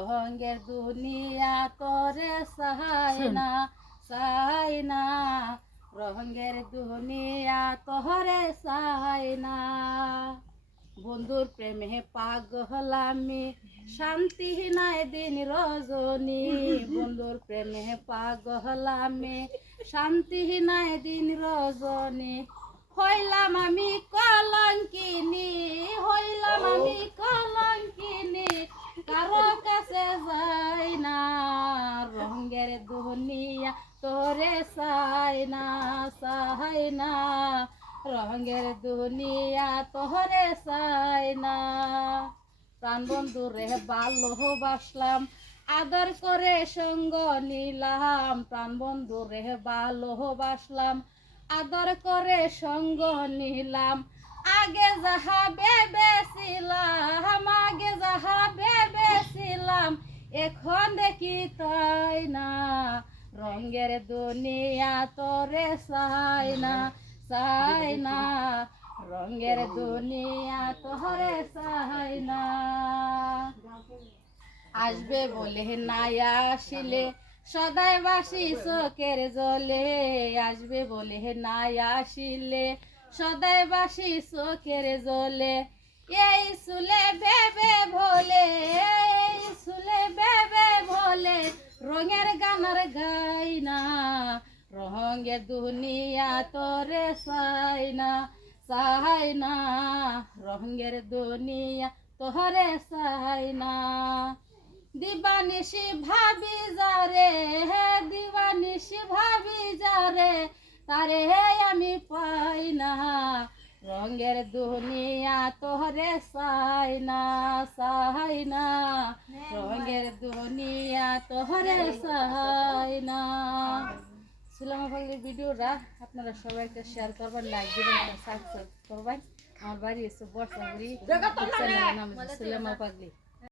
রঙের দুনিয়া তোরে সাহাইনা সাহাইনা রঙের দুনিয়া তোরে সাহাইনা বন্ধুর প্রেমে পাগল আমি শান্তি নাই দিন রজনী বন্ধুর প্রেমে পাগল আমি শান্তি নাই দিন রজনী হইলাম আমি কলঙ্কিনী হইলাম আমি কলঙ্কিনী কারো কাছে যাই না রঙের দুনিয়া তোরে সাইনা সাইনা রঙের দুনিয়া তোরে সাইনা প্রাণ বন্ধু রে ভালোবাসলাম আদর করে সঙ্গ নিলাম প্রাণ বন্ধু রে ভালোবাসলাম আদর করে সঙ্গ নিলাম আগে যাহা ভেবেছিলাম আগে যাহা ভেবেছিলাম এখন দেখি তাই না রঙের দুনিয়া তোরে সাইনা সাইনা রঙের দুনিয়া তোরে সাইনা আসবে বলে নাই আসিলে সদাই বাসি চোখের জলে আসবে বলে নাই আসিলে সদাই বাসি চোখের জলে এই সুলে বেবে ভোলে এই সুলে বেবে ভোলে রঙের গানার গাই না রঙের দুনিয়া তোরে সাইনা সাইনা রঙের দুনিয়া তোরে সাইনা দিবানিশি ভাবি যারে হে দিবানিশি ভাবি যারে তারে হে আমি পাই না রঙের দুনিয়া তোরে সাইনা সাইনা রঙের দুনিয়া তোরে সাইনা সুলামা পাগলি ভিডিওটা আপনারা সবাই একটা শেয়ার করবেন লাইক দিবেন সাবস্ক্রাইব করবেন আমার বাড়ি হচ্ছে বর্ষাগুড়ি চ্যানেলের নাম সুলামা পাগলি।